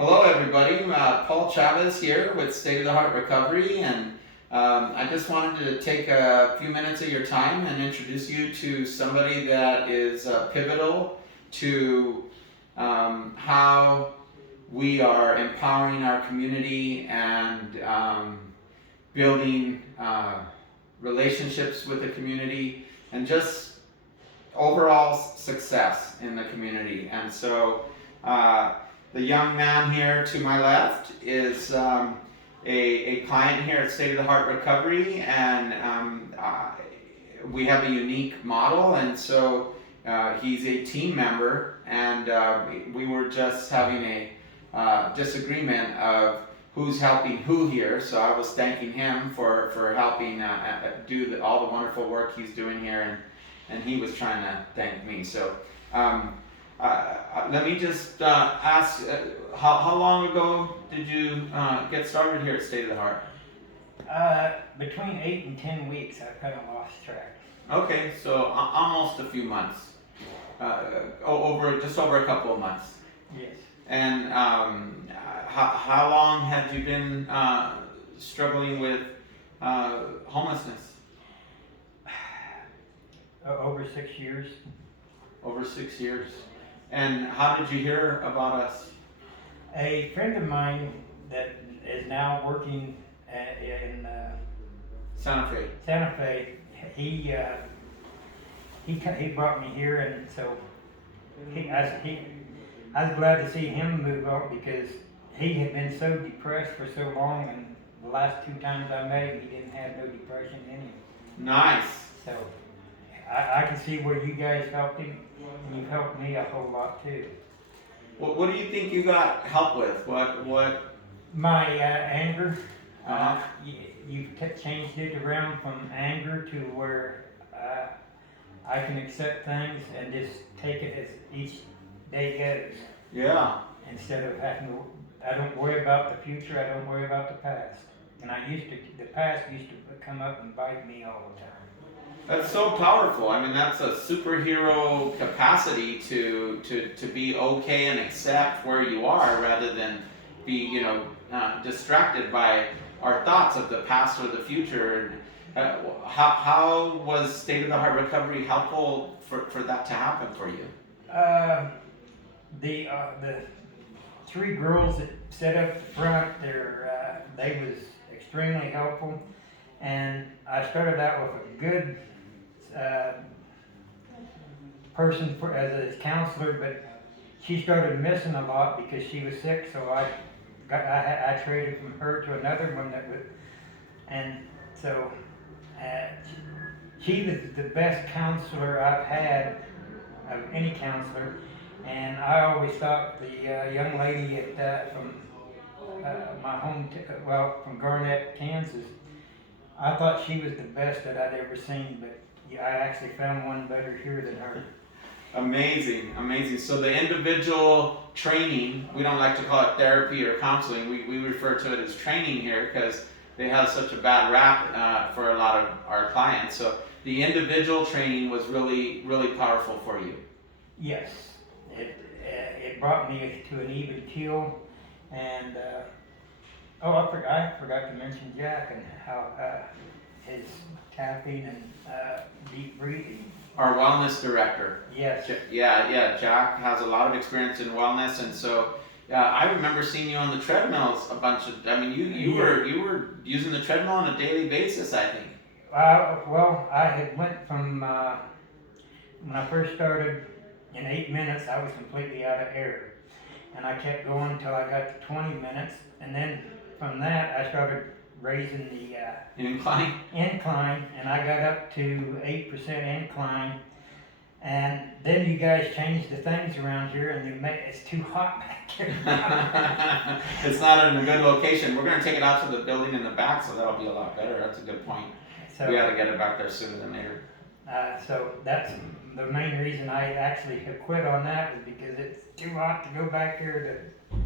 Hello, everybody. Paul Chavez here with State of the Heart Recovery, and I just wanted to take a few minutes of your time and introduce you to somebody that is pivotal to how we are empowering our community and building relationships with the community and just overall success in the community. And so the young man here to my left is a client here at State of the Heart Recovery, and we have a unique model, and so he's a team member, and we were just having a disagreement of who's helping who here. So I was thanking him for helping do all the wonderful work he's doing here, and he was trying to thank me. So let me just ask, how long ago did you get started here at State of the Heart? Between 8 and 10 weeks, I've kind of lost track. Okay, so almost a few months, just over a couple of months. Yes. And how long had you been struggling with homelessness? Over 6 years. Over 6 years. And how did you hear about us? A friend of mine that is now working in Santa Fe. Santa Fe, he brought me here, and so I was glad to see him move up because he had been so depressed for so long, and the last 2 times I met him, he didn't have no depression in him. Nice. So I can see where you guys helped him, and you've helped me a whole lot too. What do you think you got help with? What? My anger. You've changed it around from anger to where I can accept things and just take it as each day goes. Yeah. Instead of having to, I don't worry about the future. I don't worry about the past. And the past used to come up and bite me all the time. That's so powerful. I mean, that's a superhero capacity to be okay and accept where you are rather than be, distracted by our thoughts of the past or the future. How was State of the Heart Recovery helpful for that to happen for you? The 3 girls that sat up front, they was extremely helpful, and I started out with a good person as a counselor, but she started missing a lot because she was sick, so I traded from her to another one and so she was the best counselor I've had of any counselor, and I always thought the young lady from my from Garnett, Kansas, I thought she was the best that I'd ever seen, but I actually found one better here than her. Amazing. So the individual training, we don't like to call it therapy or counseling, we refer to it as training here because they have such a bad rap for a lot of our clients. So the individual training was really, really powerful for you. Yes, it brought me to an even keel, and I forgot to mention Jack and how his tapping and deep breathing. Our wellness director. Yes. Yeah. Jack has a lot of experience in wellness, and so I remember seeing you on the treadmills a bunch of. I mean, you were using the treadmill on a daily basis, I think. Well, I had went from when I first started. In 8 minutes, I was completely out of air, and I kept going until I got to 20 minutes, and then from that I started raising the incline, and I got up to 8% incline, and then you guys changed the things around here, and it's too hot back here. It's not in a good location. We're going to take it out to the building in the back, so that'll be a lot better. That's a good point. So, we got to get it back there sooner than later. So that's the main reason I actually have quit on that, was because it's too hot to go back here to.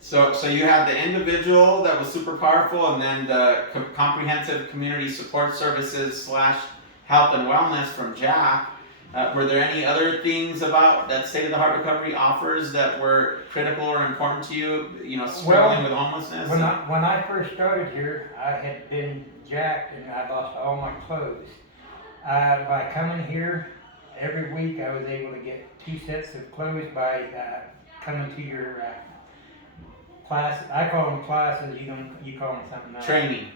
So you had the individual that was super powerful, and then the comprehensive community support services / health and wellness from Jack, Were there any other things about that State of the Heart Recovery offers that were critical or important to you? You know, struggling with homelessness. When I first started here, I had been jacked and I lost all my clothes. By coming here every week, I was able to get 2 sets of clothes by coming to your class. I call them classes. You call them something else. Training.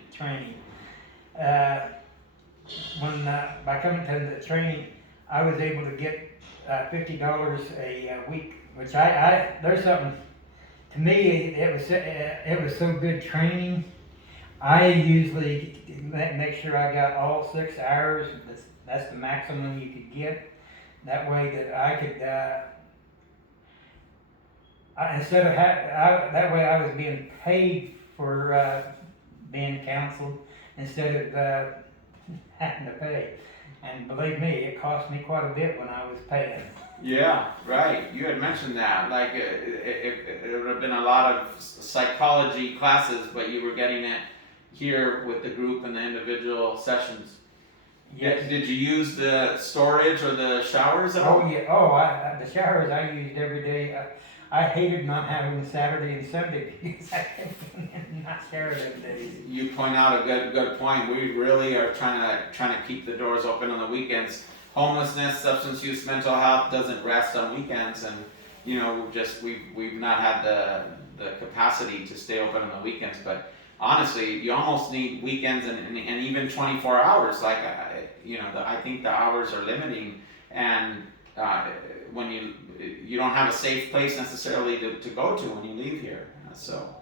By coming to the training, I was able to get $50 a week, which there's something to me. It was so good training. I usually make sure I got all 6 hours. That's the maximum you could get. That way that I could that way I was being paid for being counseled instead of having to pay. And believe me, it cost me quite a bit when I was paying. Yeah, right. You had mentioned that. Like, it would have been a lot of psychology classes, but you were getting it here with the group and the individual sessions. Yes. Did you use the storage or the showers at all? Oh yeah. The showers I used every day. I hated not having Saturday and Sunday because I could not shower those days. You point out a good point. We really are trying to keep the doors open on the weekends. Homelessness, substance use, mental health doesn't rest on weekends, and you know we've not had the capacity to stay open on the weekends. But honestly, you almost need weekends and even 24 hours. Like I think the hours are limiting, and when you don't have a safe place necessarily to go to when you leave here. So,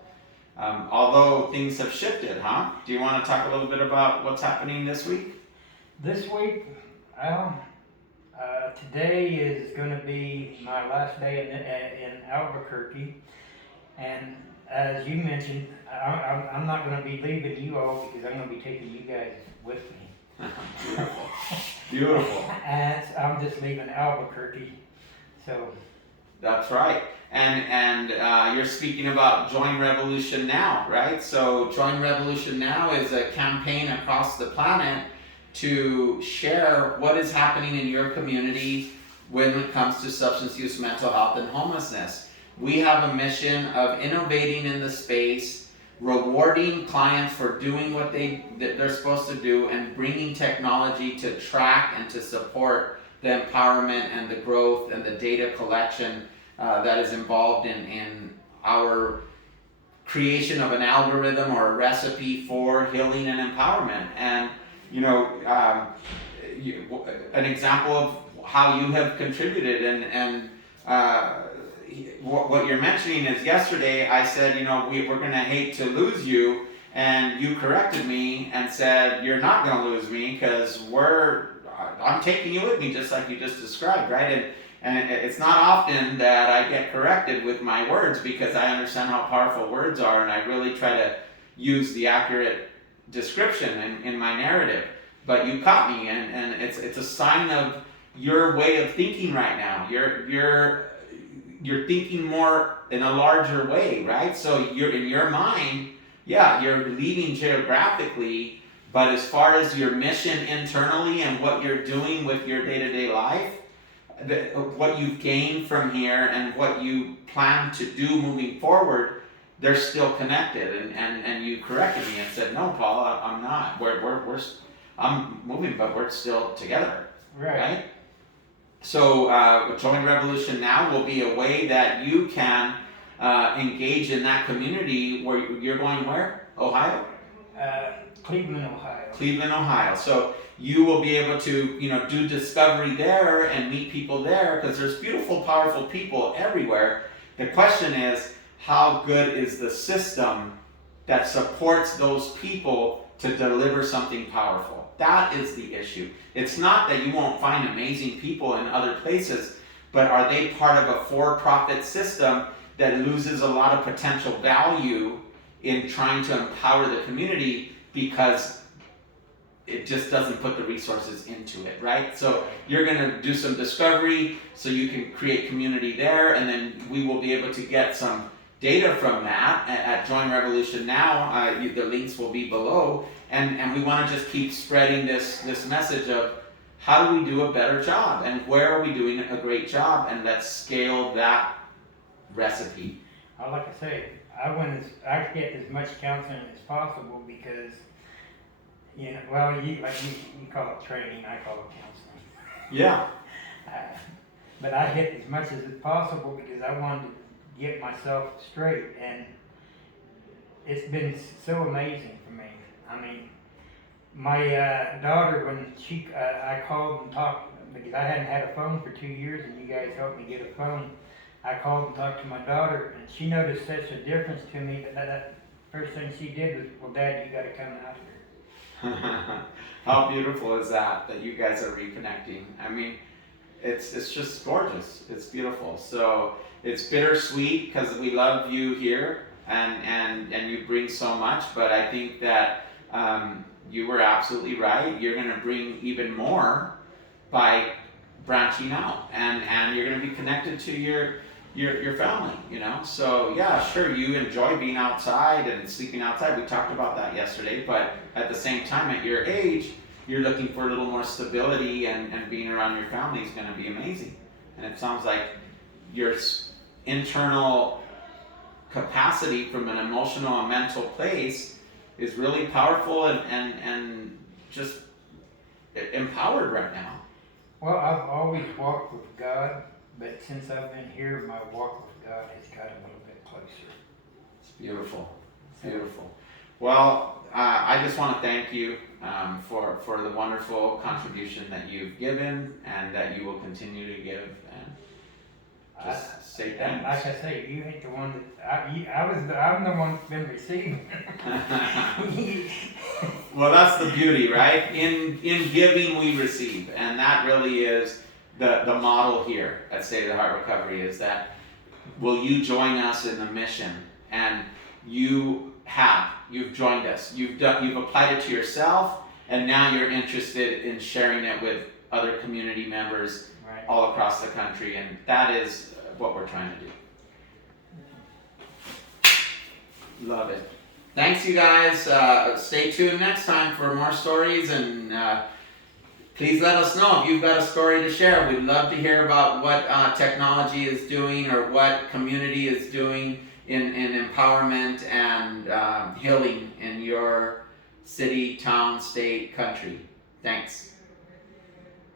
although things have shifted, huh? Do you want to talk a little bit about what's happening this week? This week, well, today is going to be my last day in Albuquerque, and as you mentioned, I'm not going to be leaving you all because I'm going to be taking you guys with me. Beautiful. And I'm just leaving Albuquerque, so. That's right. And you're speaking about Join Revolution Now, right? So Join Revolution Now is a campaign across the planet to share what is happening in your community when it comes to substance use, mental health, and homelessness. We have a mission of innovating in the space, rewarding clients for doing what they're supposed to do, and bringing technology to track and to support the empowerment and the growth and the data collection that is involved in our creation of an algorithm or a recipe for healing and empowerment. And an example of how you have contributed and what you're mentioning is yesterday I said, we're going to hate to lose you, and you corrected me and said, you're not going to lose me because I'm taking you with me just like you just described, right? And it's not often that I get corrected with my words because I understand how powerful words are, and I really try to use the accurate description in my narrative. But you caught me, and it's a sign of your way of thinking right now. You're thinking more in a larger way, right? So you're in your mind, you're leaving geographically, but as far as your mission internally and what you're doing with your day-to-day life, what you've gained from here and what you plan to do moving forward, they're still connected. And you corrected me and said, no, Paul, I'm not. I'm moving, but we're still together, right? So Join Revolution Now will be a way that you can engage in that community where you're going where? Ohio? Cleveland, Ohio. Cleveland, Ohio. So you will be able to, do discovery there and meet people there because there's beautiful, powerful people everywhere. The question is, how good is the system that supports those people to deliver something powerful? That is the issue. It's not that you won't find amazing people in other places, but are they part of a for-profit system that loses a lot of potential value in trying to empower the community because it just doesn't put the resources into it, right? So you're going to do some discovery so you can create community there, and then we will be able to get some data from that at Join Revolution Now. The links will be below, and we want to just keep spreading this message of how do we do a better job, and where are we doing a great job, and let's scale that recipe. Well, like I say, I get as much counseling as possible because, well, you call it training, I call it counseling. Yeah. But I hit as much as possible because I wanted to get myself straight, and it's been so amazing for me. I mean, my daughter, when I called and talked, because I hadn't had a phone for 2 years, and you guys helped me get a phone. I called and talked to my daughter, and she noticed such a difference to me that first thing she did was, "Well, Dad, you got to come out here." How beautiful is that you guys are reconnecting? I mean, it's just gorgeous. It's beautiful. So it's bittersweet because we love you here, and you bring so much. But I think that you were absolutely right. You're going to bring even more by branching out, and you're going to be connected to your family, So yeah, sure, you enjoy being outside and sleeping outside. We talked about that yesterday, but at the same time, at your age, you're looking for a little more stability, and being around your family is going to be amazing. And it sounds like your internal capacity from an emotional and mental place is really powerful and just empowered right now. Well, I've always walked with God, but since I've been here, my walk with God has got a little bit closer. It's beautiful. Beautiful. Well, I just want to thank you for the wonderful contribution that you've given and that you will continue to give, and just say thanks. Like I say, you ain't the one that I'm the one that's been receiving. Well, that's the beauty, right? In giving, we receive, and that really is the model here at State of the Heart Recovery, is that will you join us in the mission? And you've joined us. You've applied it to yourself, and now you're interested in sharing it with other community members all across the country, and that is what we're trying to do. Love it. Thanks, you guys. Stay tuned next time for more stories, and please let us know if you've got a story to share. We'd love to hear about what technology is doing, or what community is doing in empowerment and healing in your city, town, state, country. Thanks.